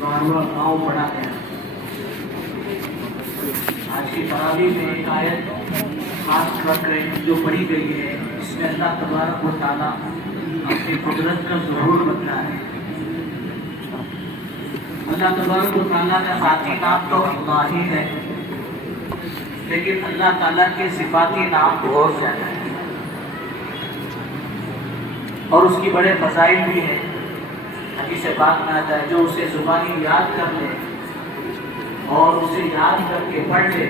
12واں پاؤں پڑھا گیا۔ آج کی تراویح میں ایک آیت خاص کر کے جو پڑھی گئی ہے، اس میں اللہ تبارک و تعالیٰ اپنی قدرت کا ظہور بتلا ہے۔ اللہ تبارک و تعالیٰ کا ذاتی نام تو اللہ ہی ہے، لیکن اللہ تعالیٰ کے صفاتی نام بہت زیادہ ہے اور اس کی بڑے فضائل بھی ہیں۔ حدیث پاک میں آتا ہے جو اسے زبانی یاد کر لے اور اسے یاد کر کے پڑھ لے،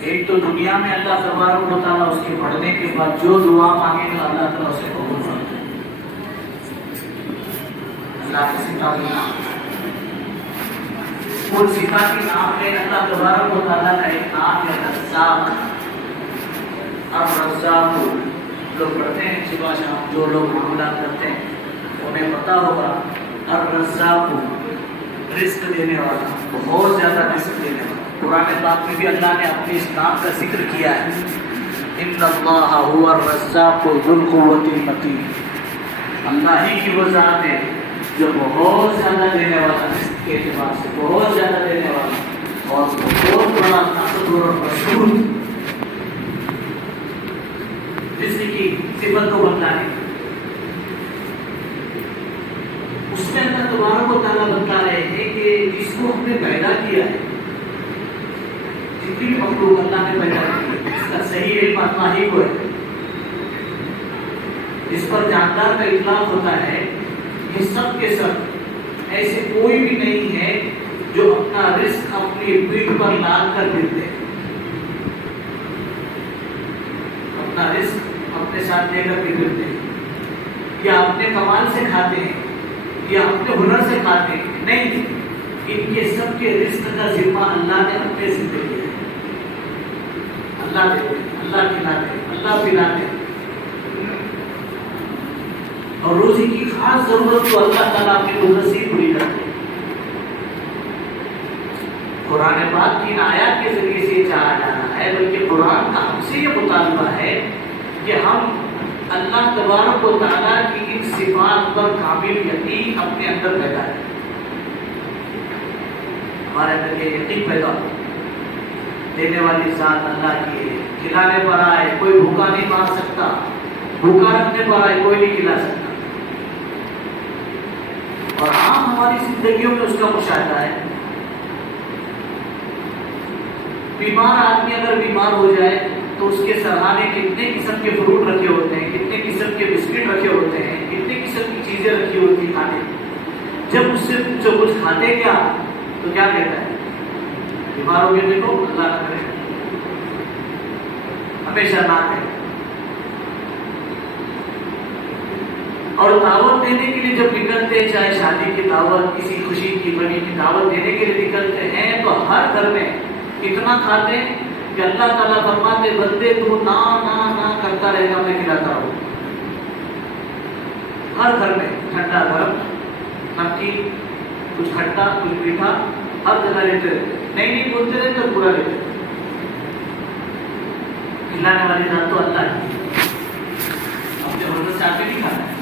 ایک تو دنیا میں اللہ تبارک و تعالیٰ اس کے پڑھنے کے بعد جو دعا مانگے گا اللہ تعالیٰ اسے قبول کرے۔ اللہ کے صفاتی نام، کل صفاتی نام ہے اللہ تبارک و تعالیٰ کا ایک نام ہے رزاق۔ الرزاق لوگ پڑھتے ہیں صبح شام، جو لوگ معاملات کرتے ہیں انہیں پتا ہوگا الرزاق رزق دینے والا، بہت زیادہ رزق دینے والا۔ قرآن پاک میں بھی اللہ نے اپنے اس نام کا ذکر کیا ہے، ان اللہ هو الرزاق ذو القوة المتین۔ اللہ ہی کی وہ ذات ہے جو بہت زیادہ دینے والا، رزق کے اعتبار سے بہت زیادہ دینے والا اور بہت بڑا طاقتور اور مشہور رزق کی صفت کو بتلانے۔ اس میں اللہ تبارک و تعالیٰ بتا رہے ہیں کہ جس کو ہم نے پیدا کیا ہے، جتنی مخلوق اللہ نے پیدا کی ہے، اس کا صحیح علم اللہ ہی کو ہے۔ اس پر جاندار کا اطلاق ہوتا ہے، یہ سب کے سب ایسے کوئی بھی نہیں ہے جو اپنا رزق اپنی پیٹھ پر لاد کر دیتے ہیں، اپنا رزق اپنے ساتھ لے کر کے پھرتے ہیں، یا اپنے کمال سے کھاتے ہیں یا اپنے ہنر سے کھاتے ہیں، نہیں، ان کے سب کے رزق کا ذمہ اللہ نے اپنے ذمہ لیا ہے۔ اللہ دیتے، اللہ کھلاتے، اللہ پلاتے، اور روزی کی خاص ضرورت کو اللہ تعالیٰ اپنی قدرت سے پوری کرتے ہیں۔ قرآن پاک کی ان آیات کے ذریعے سے یہ چاہا جا رہا ہے، بلکہ قرآن کا ہم سے یہ مطالبہ ہے کہ ہم اللہ تبارک و تعالیٰ کی ان صفات پر کامل یقین اپنے اندر پیدا کریں، ہمارے اندر یہ یقین پیدا ہو دینے والی ذات اللہ کی ہے، کھلانے پر آئے کوئی بھوکا نہیں مار سکتا، بھوکا رکھنے پر آئے کوئی نہیں کھلا سکتا، اور عام ہماری زندگیوں میں اس کا مشاہدہ ہے۔ بیمار آدمی اگر بیمار ہو جائے تو اس کے سرحانے کتنے قسم کے فروٹ رکھے ہوتے ہیں، کتنے قسم کے بسکٹ رکھے ہوتے ہیں، کتنے قسم کی چیزیں رکھی ہوتی ہیں کھانے۔ جب اس سے پوچھو کچھ کھاتے کیا تو کیا کہتا ہے؟ بیمار ہو گئے دیکھو اللہ نہ کرے، ہمیشہ نہ کرے۔ اور دعوت دینے کے لیے جب نکلتے ہیں، چاہے شادی کی دعوت، کسی خوشی کی غمی کی دعوت دینے کے لیے نکلتے ہیں، تو ہر گھر میں اتنا کھاتے ہیں کہ اللہ تعالیٰ فرماتے بندے تو نا نا نا کرتا رہے گا، میں کھلاتا رہوں۔ ہر گھر میں ٹھنڈا گرم، نمکین، کچھ کھٹا کچھ میٹھا، ہر جگہ لیتے رہتے، نہیں بولتے رہتے تو پورا لیتے۔ کھلانے والی ذات تو اللہ کی، اپنے حضرت سے آگے نہیں کھانا ہے۔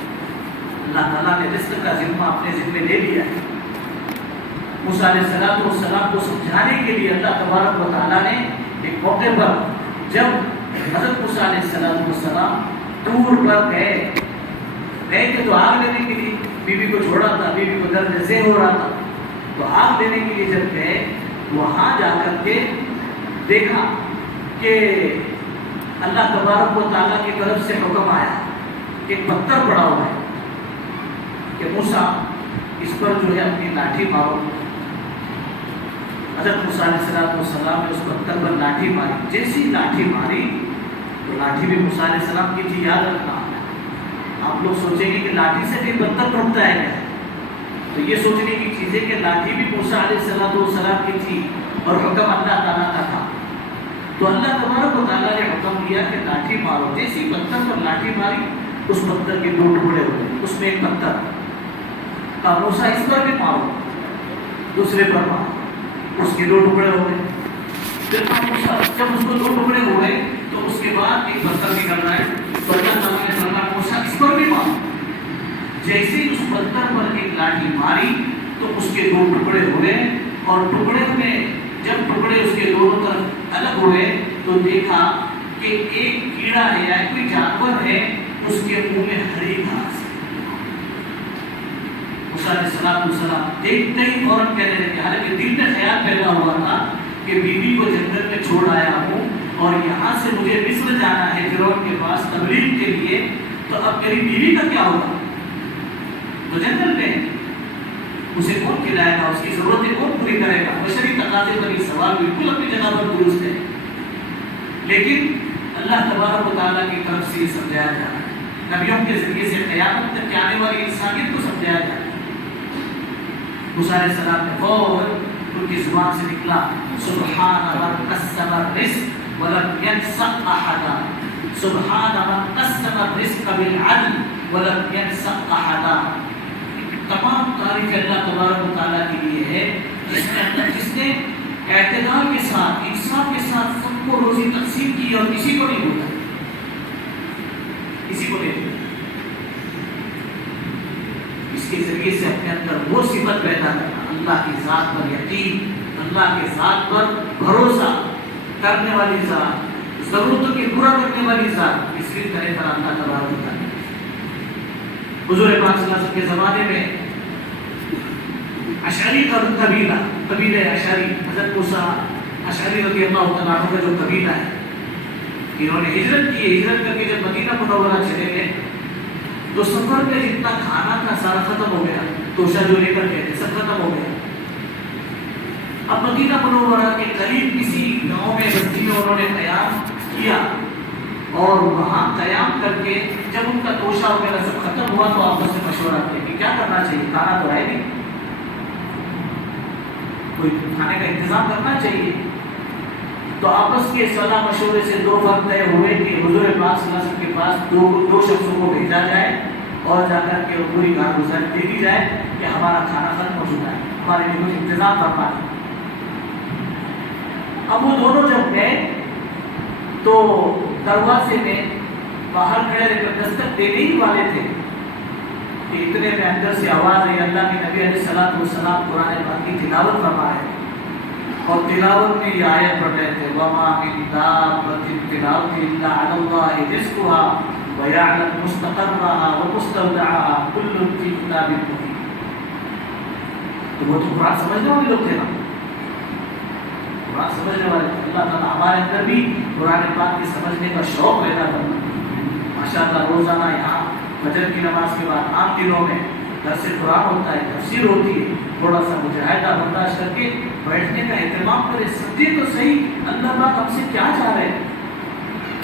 اللہ تعالیٰ نے رزق کا ذمہ اپنے ذمہ لے لیا ہے۔ موسیٰ علیہ السلام کو سمجھانے کے لیے اللہ تبارک و تعالیٰ نے ایک موقع پر جب حضرت موسیٰ علیہ السلام دور پر گئے تھے تو آگ لینے کے لیے، بیوی کو چھوڑا تھا، بیوی کو درد سے ہو رہا تھا، تو آگ لینے کے لیے جب گئے وہاں جا کر کے دیکھا کہ اللہ تبارک و تعالیٰ کی طرف سے حکم آیا کہ ایک پتھر پڑا ہوا ہے کہ موسیٰ اس پر جو ہے اپنی لاٹھی مارو۔ حضرت موسیٰ علیہ السلام نے اس پتھر پر لاٹھی ماری، جیسی لاٹھی ماری تو لاٹھی بھی موسیٰ علیہ السلام کی تھی، یاد رکھنا۔ آپ لوگ سوچیں گے کہ لاٹھی سے بھی پتھر ٹوٹتا ہے کیا؟ تو یہ سوچنے کی چیز ہے کہ لاٹھی بھی موسیٰ علیہ السلام کی تھی اور حکم اللہ تعالیٰ کا تھا۔ تو اللہ تبارک و تعالیٰ نے حکم دیا کہ لاٹھی مارو، جیسی پتھر پر لاٹھی ماری اس پتھر کے دو ٹکڑے ہوئے، اس میں ایک پتھر کا موسیٰ اس پر بھی مارو، دوسرے پر مارو، اس کے دو ٹکڑے ہو گئے۔ پھر جب اس کو دو ٹکڑے ہو گئے تو اس کے بعد ایک پتھر نکل رہا ہے، تو اللہ تعالیٰ نے فرمایا موسیٰ اس پر بھی مارو۔ جیسے اس پتھر پر ایک لاٹھی ماری تو تو اس کے دو ٹکڑے ہوئے اور ٹکڑے میں جب ٹکڑے اس کے دونوں طرف الگ ہوئے تو دیکھا کہ ایک کیڑا ہے یا کوئی جانور ہے اس کے منہ میں ہری گھاس ہے۔ موسیٰ علیہ السلام دیکھتے ہی فوراً کہنے لگے، حالانکہ دل میں خیال پیدا ہوا تھا کہ بیوی کو جنگل میں چھوڑ آیا ہوں اور یہاں سے مجھے مصر جانا ہے فرعون کے پاس تبلیغ کے لیے، تو اب میری بیوی کا کیا ہوگا؟ تو جنگل میں اسے کون کھلائے گا؟ اس کی ضرورتیں کون پوری کرے گا؟ بشری تقاضے پر یہ سوال بالکل اپنی جگہ پر درست ہے، لیکن اللہ تبارک و تعالیٰ کی طرف سے یہ سمجھایا جا رہا ہے، نبیوں کے ذریعے سے قیامت تک آنے والی انسانیت کو سمجھایا جا رہا ہے۔ موسیٰ علیہ السلام نے فوراً ان کی زبان سے نکلا سبحان من قسم الرزق ولم ينسق احدا، سبحان من قسم الرزق بالعدل ولم ينسق احدا۔ تمام تعریف اللہ تبارک و تعالیٰ کے لیے ہے جس نے اعتدال کے ساتھ انصاف کے ساتھ سب کو روزی تقسیم کی اور کسی کو نہیں ہوتا، کسی کو نہیں ہوتا۔ اس کے ذریعے سے اپنے اندر وہ صفت پیدا کرنا، اللہ کی ذات پر یقین، اللہ کے ذات پر بھروسہ کرنے والی ذات، ضرورتوں کی پورا کرنے والی ذات، اس کی طرح اللہ تبارک و تعالیٰ۔ حضور پاک صلی اللہ علیہ وسلم کے زمانے میں اشعری کا قبیلہ اشعری، حضرت موسیٰ اشعری رضی اللہ تعالیٰ عنہ کا جو قبیلہ ہے، انہوں نے ہجرت کی، ہجرت کر کے جب مدینہ منورہ چلے گئے تو سفر میں جتنا کھانا تھا سارا ختم ہو گیا، توشہ جو لے کر گئے تھے سب ختم ہو گیا۔ اب مدینہ منورہ کے قریب کسی گاؤں میں بستی میں انہوں نے قیام کیا اور وہاں قیام کر کے جب ان کا توشہ وغیرہ سب ختم ہوا تو آپس میں مشورہ کیا کہ کیا کرنا چاہیے، کھانا تو ہے نہیں، کوئی کھانے کا انتظام کرنا چاہیے۔ تو آپس کے صلاح مشورے سے دو وقت طے ہوئے کہ حضور پاک صلی اللہ علیہ وسلم کے پاس دو شخصوں کو بھیجا جائے اور جا کر کے پوری کارگزاری دے دی جائے کہ ہمارا کھانا ختم ہو چکا ہے، ہمارے لیے کچھ انتظام کرنا ہے۔ اب وہ دونوں جب گئے تو دروازے میں باہر کھڑے رہ کر دستک دینے ہی والے تھے کہ اتنے میں اندر سے آواز آئی، اللہ کے نبی علیہ السلام قرآن پاک کی تلاوت فرما رہے ہیں اور تلاوت میں یہ آیت پڑھ رہے تھے وَمَا مِن دَابَّةٍ فِي الْأَرْضِ إِلَّا عَلَى اللَّهِ رِزْقُهَا وَيَعْلَمُ مُسْتَقَرَّهَا وَمُسْتَوْدَعَهَا كُلٌّ فِي كِتَابٍ مُبِينٍ۔ تو وہ تو قرآن سمجھنے والے لوگ تھے نا، قرآن سمجھنے والے، اللہ تعالیٰ ہمارے اندر بھی قرآن پاک کی سمجھنے کا شوق پیدا کرنا۔ ماشاءاللہ روزانہ یہاں فجر کی نماز کے بعد عام دنوں میں درس قرآن ہوتا ہے، تفسیر ہوتی ہے، تھوڑا سا مجاہدہ برداشت کر کے بیٹھنے کا اہتمام کرے، سمجھے تو صحیح اللہ پاک ہم سے کیا چاہ رہے ہیں۔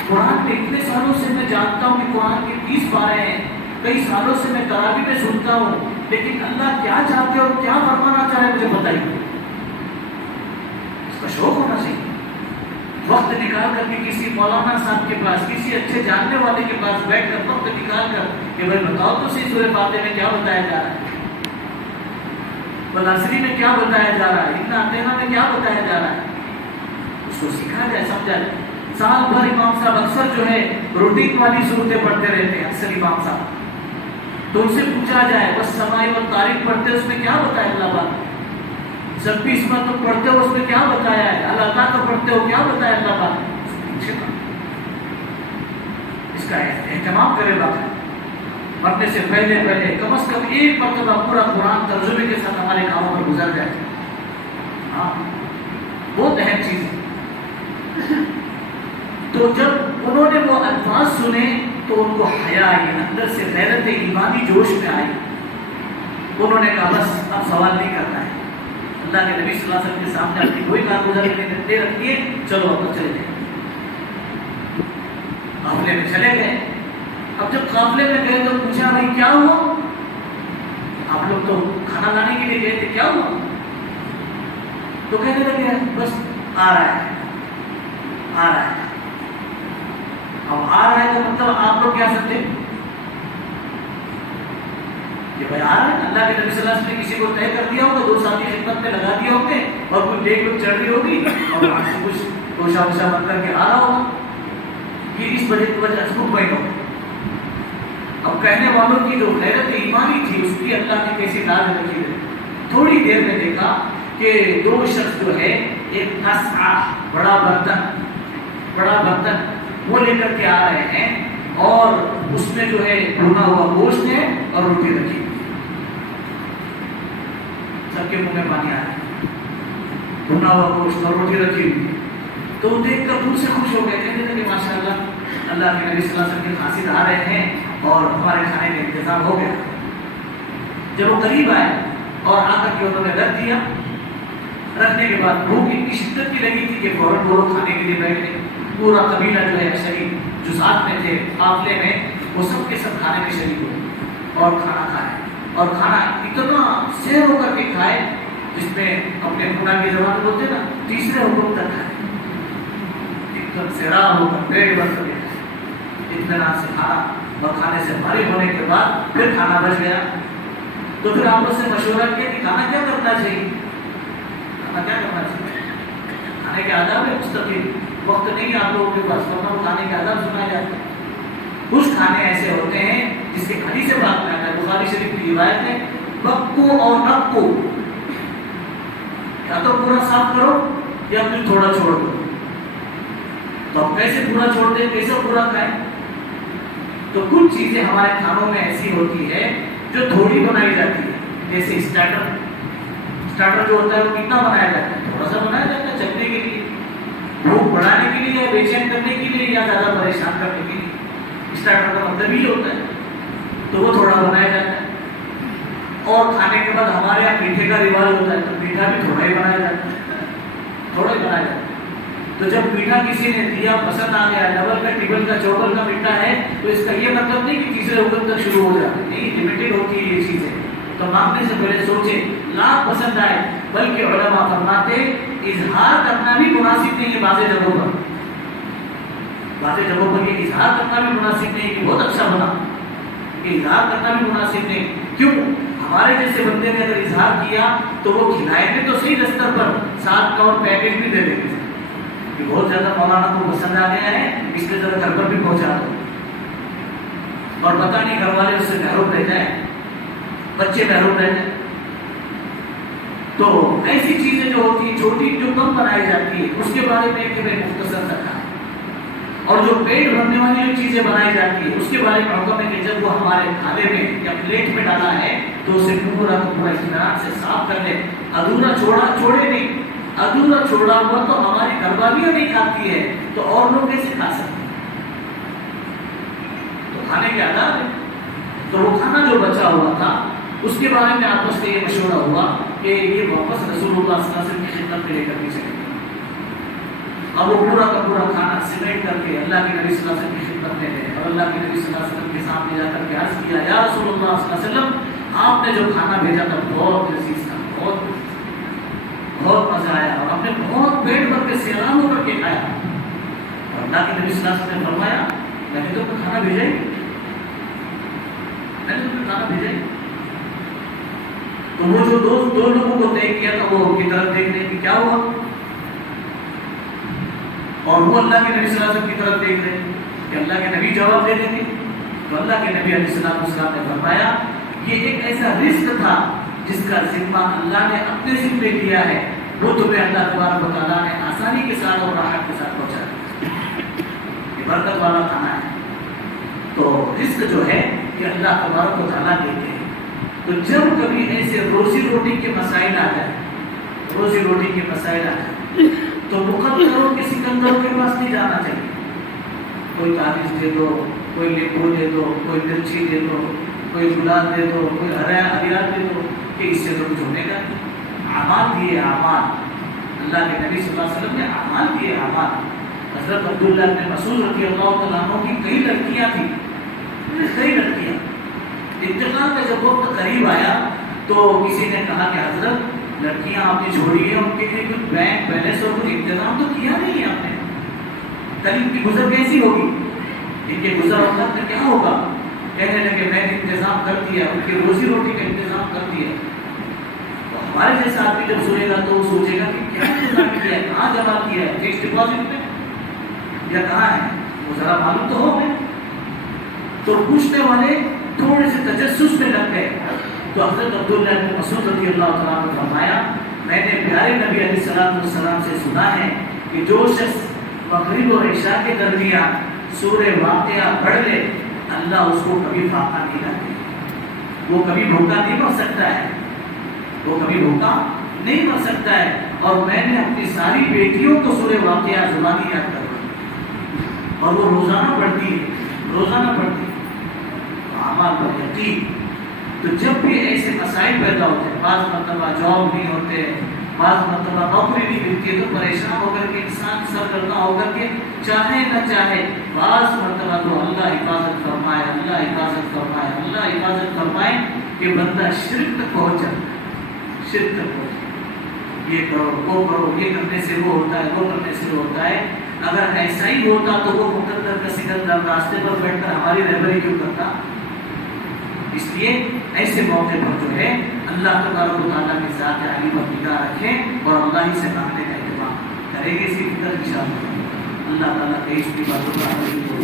قرآن میں اتنے سالوں سے میں جانتا ہوں کہ قرآن کے 30 پارے ہیں، کئی سالوں سے میں تراویح میں سنتا ہوں، لیکن اللہ کیا چاہتے اور کیا فرمانا چاہے مجھے بتائیے۔ اس کا شوق ہونا چاہیے، وقت نکال کر کے کسی مولانا صاحب کے پاس، کسی اچھے جاننے والے کے پاس بیٹھ کر وقت نکال کر کہ بھائی بتاؤ تو صحیح سورہ فاتحہ میں کیا بتایا جا رہا ہے، والعصری میں کیا بتایا جا رہا ہے، انا اعطیناک میں کیا بتایا جا رہا ہے، اس کو سیکھا جائے، سمجھا جائے۔ سال بھر امام صاحب اکثر جو ہے روٹین والی صورتیں پڑھتے رہتے ہیں، اکثر امام صاحب، تو ان سے پوچھا جائے بس سمائی و تاریخ پڑھتے اس میں کیا بتایا اللہ پاک، 26 مرتبہ پڑھتے ہو اس میں کیا بتایا ہے، اللہ کا پڑھتے ہو کیا بتایا اللہ پاک، اس کا اہتمام کرے باقی مرنے سے پہلے کم از کم ایک مرتبہ پورا قرآن ترجمے کے ساتھ ہمارے کاموں پر گزر جائے۔ ہاں بہت اہم چیز ہے۔ تو جب انہوں نے وہ الفاظ سنے تو ان کو حیا آئی، اندر سے غیرت ایمانی جوش میں آئی، انہوں نے کہا بس اب سوال نہیں کرنا ہے، اللہ کے نبی صلی اللہ علیہ وسلم کے سامنے اپنی کوئی کارگزاری نہیں دے رکھیے، چلو اب چلے جائیں۔ قافلے میں چلے گئے۔ اب جب قافلے میں گئے تو پوچھا بھائی کیا ہوا، آپ لوگ تو کھانا لانے کے لیے گئے تھے، کیا ہوا؟ تو کہنے لگے بس آ رہا ہے۔ اب آ رہا ہے تو مطلب آپ لوگ کیا سمجھے کہ بھائی آ رہا ہے، اللہ کے نبی صلی اللہ علیہ وسلم نے کسی کو طے کر دیا ہوگا، 2 سال کی خدمت میں لگا دیا ہوگا اور کوئی ڈیگ چڑھ رہی ہوگی اور وہاں سے کچھ توشہ بند کر کے آ رہا ہوگا، یہ اس وجہ سے پوائنٹ ہوگا۔ اب کہنے والوں کی جو غیرت ایمانی تھی اس کی اللہ نے کیسی لاج رکھی ہے، تھوڑی دیر میں دیکھا کہ دو شخص جو ہے ایک قصعہ بڑا برتن وہ لے کر کے آ رہے ہیں اور اس میں جو ہے بھنا ہوا گوشت ہے اور روٹی رکھی، سب کے منہ میں پانی آ رہا ہے، بھنا ہوا گوشت اور روٹی رکھی ہوئی، تو وہ دیکھ کر دل سے خوش ہو گئے، کہتے تھے کہ ماشاء اللہ کے نبی صلی اللہ علیہ وسلم کے قاصد آ رہے ہیں اور ہمارے کھانے کا انتظام ہو گیا۔ جب وہ قریب آئے اور آ کر کے انہوں نے رکھ دیا، رکھنے کے بعد بھوک اتنی شدت کی لگی تھی کہ فوراً وہ لوگ کھانے کے لیے بیٹھ گئے۔ پورا قبیلہ جو ہے شریک جو ساتھ میں تھے قافلے میں، وہ سب کے سب کھانے میں شریک ہوئے اور کھانا کھائے، اور کھانا اتنا سیر ہو کر کے کھائے جس میں اپنے خدا کی زبان بولتے نا تیسرے حکم تک کھائے، ایک دم سیرا ہو کر پیٹ بھر کر اطمینان سے کھانا، اور کھانے سے فارغ ہونے کے بعد پھر کھانا بچ گیا تو پھر آپ لوگ سے مشورہ کیا کہ کھانا کیا کرنا چاہیے، کھانا کیا کرنا چاہیے، کھانے کے آداب ہے مستقل، وقت نہیں آپ لوگوں کے پاس، ورنہ وہ کھانے کے آداب سنائے جاتے ہیں۔ کچھ کھانے ایسے ہوتے ہیں جس کے حدیث سے بات میں آتا ہے، بخاری شریف کی روایت ہے، بکو اور نکو، یا تو پورا صاف کرو یا پھر تھوڑا چھوڑ دو۔ تو ہم کیسے پورا چھوڑتے ہیں، کیسے پورا کھائیں؟ تو کچھ چیزیں ہمارے کھانوں میں ایسی ہوتی ہے جو تھوڑی بنائی جاتی ہے، جیسے اسٹارٹر جو ہوتا ہے وہ کتنا بنایا جاتا ہے، تھوڑا سا بنایا جاتا ہے چکھنے کے لیے، بھوک بڑھانے کے لیے، بے چین کرنے کے لیے، یا زیادہ پریشان کرنے کے لیے۔ اسٹارٹر کا مطلب ہی ہوتا ہے، تو وہ تھوڑا بنایا جاتا ہے۔ اور کھانے کے بعد ہمارے یہاں میٹھے کا رواج ہوتا ہے، تو میٹھا بھی تھوڑا ہی بنایا جاتا ہے، تھوڑا ہی بنایا جاتا ہے۔ تو جب میٹھا کسی نے دیا، پسند آ گیا، ڈبل کا ٹرپل کا چوبل کا میٹھا ہے، تو اس کا یہ مطلب نہیں کہ تیسرے حکم تک شروع ہو جاتا ہے، نہیں، لمیٹڈ ہوتی ہے یہ چیزیں۔ تو مانگنے سے پہلے سوچے، لاکھ پسند آئے، بلکہ علماء فرماتے اظہار کرنا بھی مناسب نہیں ہے، بعض جگہوں پر یہ اظہار کرنا بھی مناسب نہیں کہ بہت اچھا بنا، یہ اظہار کرنا بھی مناسب نہیں۔ کیوں؟ ہمارے جیسے بندے نے اگر اظہار کیا تو وہ کھلائیں گے تو صحیح دستر پر، ساتھ اور پیکج بھی دے دیں گے کہ بہت زیادہ مولانا کو پسند آ گیا ہے، اس کے ذرا گھر پر بھی پہنچا دو، اور پتہ نہیں گھر والے اس سے محروم رہ جائیں، بچے محروم رہ جائیں۔ تو ایسی چیزیں جو ہوتی ہیں چھوٹی، جو کم بنائی جاتی ہے، اس کے بارے میں کہ میں مختصر رکھا ہے، اور جو پیٹ بھرنے والی جو چیزیں بنائی جاتی ہے اس کے بارے میں حکم ہے کہ جب وہ ہمارے کھانے میں یا پلیٹ میں ڈالا ہے تو اسے پورا اطمینان سے صاف کر لیں، ادھورا چھوڑے نہیں، ادھورا چھوڑا ہوا تو ہماری گھر والیاں نہیں کھاتی ہے تو اور لوگ کیسے کھا سکتے ہیں؟ تو کھانے کے آداب ہے۔ تو وہ کھانا جو بچا ہوا تھا اس کے بارے میں آپس میں یہ مشورہ ہوا کہ یہ واپس رسول اللہ صلی اللہ علیہ وسلم کی خدمت میں لے کر کے چلے۔ اب وہ پورا کا پورا کھانا سمیٹ کر کے اللہ کے نبی صلی اللہ علیہ وسلم کی خدمت میں گئے، اور اللہ کے نبی صلی اللہ علیہ وسلم کے سامنے جا کر کے عرض کیا، یا رسول اللہ صلی اللہ علیہ وسلم، آپ نے جو کھانا بھیجا تھا بہت لذیذ تھا، بہت مزہ آیا، اور آپ نے بہت پیٹ بھر کے سیراب ہو کر کے کھایا۔ اور اللہ کے نبی صلی اللہ علیہ وسلم نے فرمایا، میں نے تمہیں کھانا بھیجا ہی، میں نے تمہیں کھانا بھیجا ہی۔ تو وہ جو دو لوگوں کو طے کیا تھا وہ ان کی طرف دیکھ رہے کہ کیا ہوا، اور وہ اللہ کے نبی صلی اللہ علیہ وسلم کی طرف دیکھ رہے کہ اللہ کے نبی جواب دے دیں گے۔ تو اللہ کے نبی علیہ السلام نے فرمایا، یہ ایک ایسا رزق تھا جس کا ذمہ اللہ نے اپنے ذمے لیا ہے، وہ تمہیں اللہ تبارک و تعالیٰ نے آسانی کے ساتھ اور راحت کے ساتھ پہنچا دیا، یہ برکت والا کھانا ہے۔ تو رزق جو ہے یہ اللہ تبارک و تعالیٰ دیتے ہیں۔ تو جب کبھی ایسے روزی روٹی کے مسائل آ جائیں، روزی روٹی کے مسائل آ جائیں، تو مقدروں کے سکندروں کے پاس نہیں جانا چاہیے، کوئی تعویذ دے دو، کوئی لیمبو دے دو، کوئی مرچی دے دو، کوئی گلاب دے دو، کوئی ہریات دے دو، کہ اس سے تو کچھ ہونے کا نہیں۔ اعمال دیے اعمال، اللہ کے نبی صلی اللہ علیہ وسلم نے اعمال دیے اعمال۔ حضرت عبداللہ بن مسعود رضی اللہ تعالیٰ عنہ کی کئی لڑکیاں تھیں، کئی لڑکیاں۔ انتقال کا جب وقت قریب آیا تو کسی نے کہا کہ حضرت لڑکیاں آپ نے چھوڑی ہیں، ان کے لیے کچھ بینک بیلنس اور کچھ انتظام تو کیا نہیں ہے آپ نے، تعلیم کی گزر کیسی ہوگی، ان کے گزر وقت میں کیا ہوگا؟ کہنے لگے میں نے انتظام کر دیا، ان کی روزی روٹی کا انتظام کر دیا۔ تو ہمارے جیسا آدمی جب سنے گا تو وہ سوچے گا کہ کیا انتظام کیا ہے، کہاں جمع کیا ہے، فکس ڈپازٹ میں یا کہاں ہے، وہ ذرا معلوم تو ہو گئے۔ تو پوچھنے والے تھوڑے سے تجسس میں لگ گئے، تو حضرت عبداللہ بن مسعود رضی اللہ تعالیٰ عنہ نے فرمایا میں نے پیارے نبی علیہ السلام سے سنا ہے کہ جو شخص مغرب اور عشاء کے درمیان سورہ واقعہ پڑھ لے اللہ اس کو کبھی فاقہ نہیں لاتے، وہ کبھی بھوکا نہیں مر سکتا ہے، وہ کبھی بھوکا نہیں مر سکتا ہے۔ اور میں نے اپنی ساری بیٹیوں کو سورہ واقعہ زبانی یاد کروائی اور وہ روزانہ پڑھتی ہے، روزانہ پڑھتی ہے، اعمال پر یقین۔ تو جب بھی ایسے مسائل پیدا ہوتے ہیں، بعض مرتبہ جاب نہیں ہوتے، بعض مرتبہ نوکری نہیں ملتی ہے، تو پریشان ہو کر کے انسان سرگرداں ہو کر کے چاہے نہ چاہے بعض مرتبہ تو اللہ حفاظت فرمائے، اللہ حفاظت فرمائے، اللہ حفاظت فرمائے کہ بندہ شرک تک پہنچ جاتا ہے، شرک تک پہنچ جاتا ہے، یہ کرو وہ کرو، یہ کرنے سے وہ ہوتا ہے، وہ کرنے سے وہ ہوتا ہے۔ اگر ایسا ہی ہوتا تو وہ مقدر کا سکندر راستے پر بیٹھ کر ہماری رہبری کیوں کرتا؟ اس لیے ایسے موقع پر جو ہے اللہ تبارک و تعالیٰ کی ذات علی پر نگاہ رکھیں اور اللہ ہی سے مانگنے کا اہتمام کریں گے، اسی فکر انشاءاللہ اللہ تعالیٰ کے اس کی باتوں کا عمل کو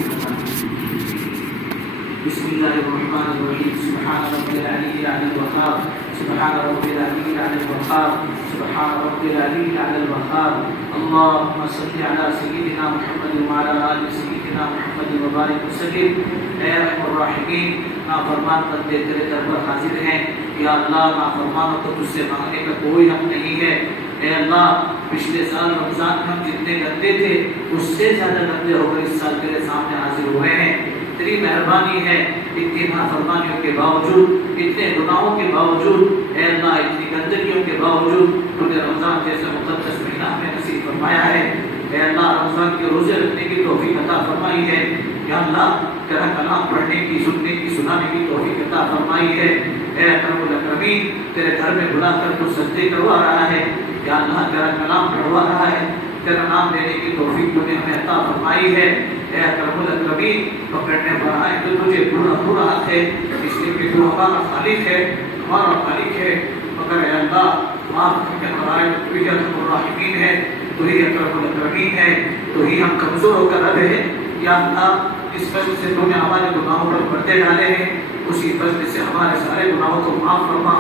بسم اللہ الرحمن الرحیم سبحان رب العلی علی الوهاب سبحان رب العلی علی الوهاب سبحان رب العلی علی الوهاب اللهم صل على سيدنا محمد وعلى آل سيدنا محمد وبارك وسلم۔ اے ارحم الراحمین، نافرمان بندے تیرے در پر حاضر ہیں، یا اللہ نافرمانوں کو تجھ سے مانگنے کا کوئی حق نہیں ہے۔ اے اللہ پچھلے سال رمضان میں ہم جتنے گندے تھے اس سے زیادہ گندے ہو کر اس سال تیرے سامنے حاضر ہوئے ہیں۔ تیری مہربانی ہے اتنی نافرمانیوں کے باوجود، اتنے گناہوں کے باوجود، اے اللہ اتنی گندگیوں کے باوجود تو نے رمضان جیسا مقدس مہینہ ہمیں نصیب فرمایا ہے۔ اے اللہ رمضان کے روزے رکھنے کی توفیق عطا فرمائی ہے، یا اللہ تیرا کلام پڑھنے کی، سننے کی، سنانے کی توفیق عطا فرمائی ہے۔ اے اکرم الاکرمین، تیرے گھر میں بلا کر تو سجدے کروا رہا ہے، یا اللہ تیرا کلام پڑھوا رہا ہے، تیرا نام لینے کی توفیق تو نے ہمیں عطا فرمائی ہے۔ اے اکرم الاکرمین، پکڑنے پر آئے تو تجھے پورا حق ہے، اس لیے کہ تو ہمارا خالق ہے، ہمارا خالق ہے، مگر اے اللہ معاف کرنے پر آئے تو تو ہی ارحم الراحمین ہے، تو ہی اکرم الاکرمین ہے، تو ہی ہم کمزور ہو کر رب ہے۔ یا اللہ اس فضل سے تو نے ہمارے گناہوں پر پردے ڈالے ہیں، اسی فضل سے ہمارے سارے گناہوں کو معاف فرما،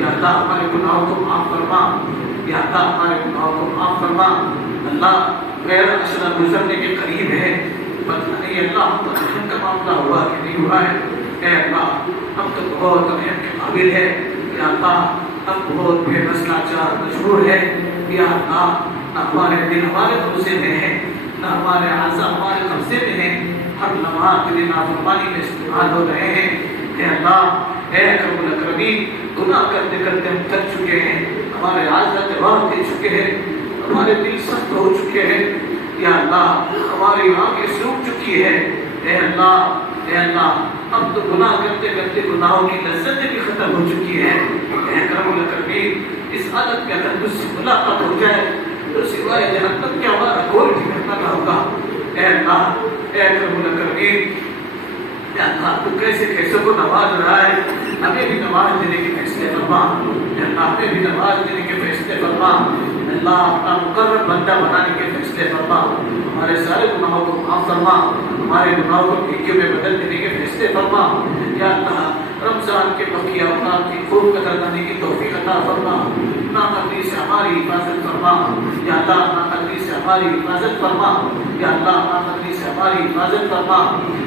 یا اللہ ہمارے گناہوں کو معاف فرما، یا اللہ ہمارے گناہوں کو معاف فرما۔ اللہ غیر اشرا گزرنے کے قریب ہے، پتہ نہیں اللہ ہم پر رحم کا معاملہ ہوا کہ نہیں ہوا ہے۔ اے اللہ ہم تو بہت رحم کے قابل ہے، یا اللہ ہم بہت بے بس لاچار مجبور ہے، یا اللہ نہ ہمارے دل ہمارے قبضے میں ہے، نہ ہمارے اعضاء ہمارے قبضے میں ہیں، ہر لمحہ تیری نافرمانی میں استعمال ہو رہے ہیں۔ اے اللہ اے اکرم الاکرمین، گناہ کرتے کرتے ہم تھک چکے ہیں، ہمارے اعضاء جواب دے چکے ہیں، ہمارے دل سخت ہو چکے ہیں، یا اللہ ہماری آنکھیں سوکھ چکی ہے۔ اے اللہ اب تو گناہ کرتے کرتے گناہوں کی لذتیں بھی ختم ہو چکی ہے۔ اے اکرم الاکرمین، اس حالت میں اگر تجھ سے ملاقات ہو جائے تو سوائے جہنم کے ہمارا کوئی ٹھکانا نہ ہوگا۔ اے اللہ اے اکرم الاکرمین، یا اللہ تو کیسے کیسے کو نواز رہا ہے، ہمیں بھی نواز دینے کے فیصلے فرما، یا اللہ ہمیں بھی نواز دینے کے فیصلے فرما، اللہ اپنا مقرر بندہ بنانے کے فیصلے فرما، ہمارے سارے گناہوں کو معاف فرما، ہمارے گناہوں کو نیکیوں میں بدل دینے کے فیصلے فرما۔ یا اللہ رمضان کے بقیہ اوقات کی خوب قدر کرنے کی توفیق عطا فرما، ناقدری سے ہماری حفاظت فرما، یا اللہ ناقدری سے ہماری حفاظت فرما، یا اللہ ناقدری سے ہماری حفاظت فرما۔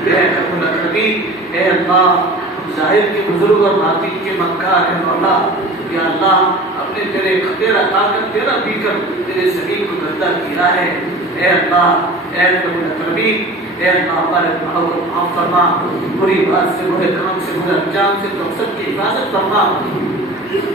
اے اکرم الاکرمین، اے اللہ ظاہر کے بزرگ اور باطن کے مکار ہے مولا، یا اللہ اپنے تیرا کھا کر تیرا پی کر تیرے زمین کو گندہ کیا ہے۔ اے اللہ اے اکرم الاکرمین، اے اللہ ہمارے گناہوں کو معاف فرما، بری بات سے، برے کام سے، برے انجام سے تو سب کی حفاظت فرما۔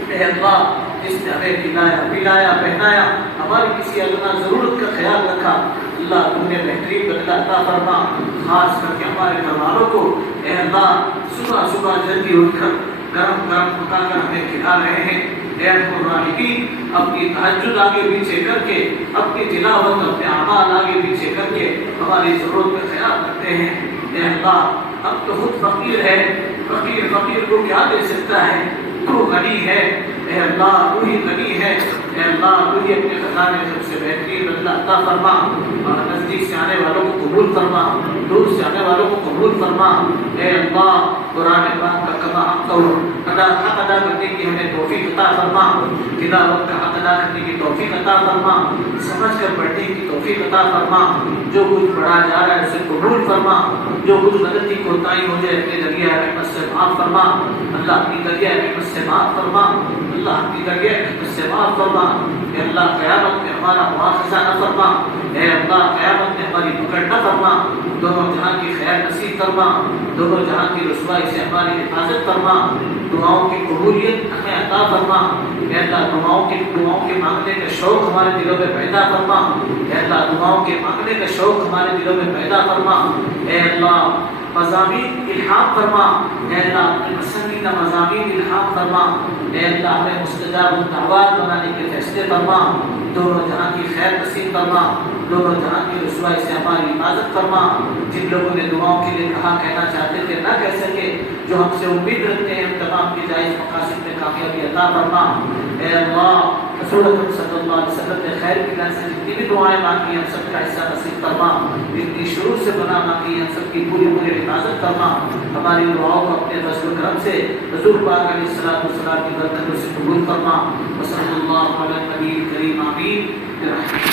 اے اللہ جس نے ہمیں کھلایا پلایا پہنایا، ہماری کسی ادنا ضرورت کا خیال رکھا، اللہ تم نے بہترین بدلہ عطا فرما، خاص کر کے ہمارے گھر والوں کو۔ اے اللہ صبح صبح جلدی اٹھ کر گرم گرم پکا کر ہمیں کھلا رہے ہیں۔ اے ارحم الراحمین، اپنی تہجد آگے پیچھے کر کے، اپنی تلاوت اپنے اعمال آگے پیچھے کر کے ہماری ضرورت کا خیال رکھتے ہیں۔ اے اللہ اب تو خود فقیر ہے، فقیر کو کیا دے سکتا ہے، تو غنی ہے۔ اے اللہ تو ہی غنی ہے۔ اے اے اللہ تو ہی اپنے خزانے میں سب سے بہترین بدلہ عطا فرما اور نزدیک سے آنے والوں کو قبول فرما دور سے آنے والوں کو قبول فرما اے اللہ قرآن پاک کا کما حق حق ادا کرنے کی ہمیں توفیق عطا فرما تلاوت کا حق ادا کرنے کی توفیق عطا فرما سمجھ کر پڑھنے کی توفیق عطا فرما جو کچھ پڑھا جا رہا ہے اسے قبول فرما جو کچھ غلطی کوتاہی ہو جائے اپنے ذریعہ رحمت سے معاف فرما اللہ اپنی ذریعہ رحمت سے معاف فرما اللہ اپنی ذریعہ رحمت سے معاف فرما اے اللہ قیامت میں ہمارا مواخذہ نہ فرما اے اللہ قیامت میں ہماری پکڑ نہ فرما دونوں جہاں کی خیر نصیب فرما دونوں جہاں کی رسوائی سے ہماری حفاظت فرما دعاؤں کی قبولیت ہمیں عطا فرما اے اللہ دعاؤں کے مانگنے کا شوق ہمارے دلوں میں پیدا فرما اے اللہ دعاؤں کے مانگنے کا شوق ہمارے دلوں میں پیدا فرما اے اللہ مضامین الہام فرما اے اللہ اپنے پسندیدہ مضامین الہام فرما اے اللہ ہمیں مستجاب الدعوات بنانے کے فیصلے فرما دونوں جہاں کی خیر نصیب فرما دونوں جہاں کی رسوائی سے ہماری حفاظت فرما جن لوگوں نے دعاؤں کے لیے کہا کہنا چاہتے تھے نہ کہہ سکے جو ہم سے امید رکھتے ہیں ہم تمام کی جائز مقاصد میں کامیابی عطا فرما اے اللہ رسول صلی اللہ علیہ وسلم نے خیر کی طرح سے جتنی بھی دعائیں مانگی ہم سب کا حصہ نصیب فرما جتنی شروع سے بنا مانگی ہم سب کی پوری حفاظت فرما ہماری دعاؤں کو اپنے فضل و کرم سے حضور پاک علیہ الصلوۃ والسلام کی برکتوں سے قبول فرما وصلی اللہ علی النبی الکریم آمین برحمتک